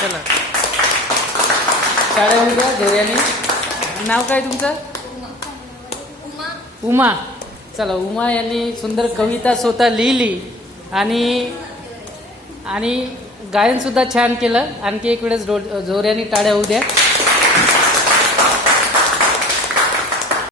चला टाळ्या होऊ द्या जोऱ्याने. नाव काय तुमचं? उमा. चला, उमा यांनी सुंदर कविता स्वतः लिहिली आणि गायन सुद्धा छान केलं. आणखी एक वेळेस जोऱ्याने टाळ्या होऊ द्या.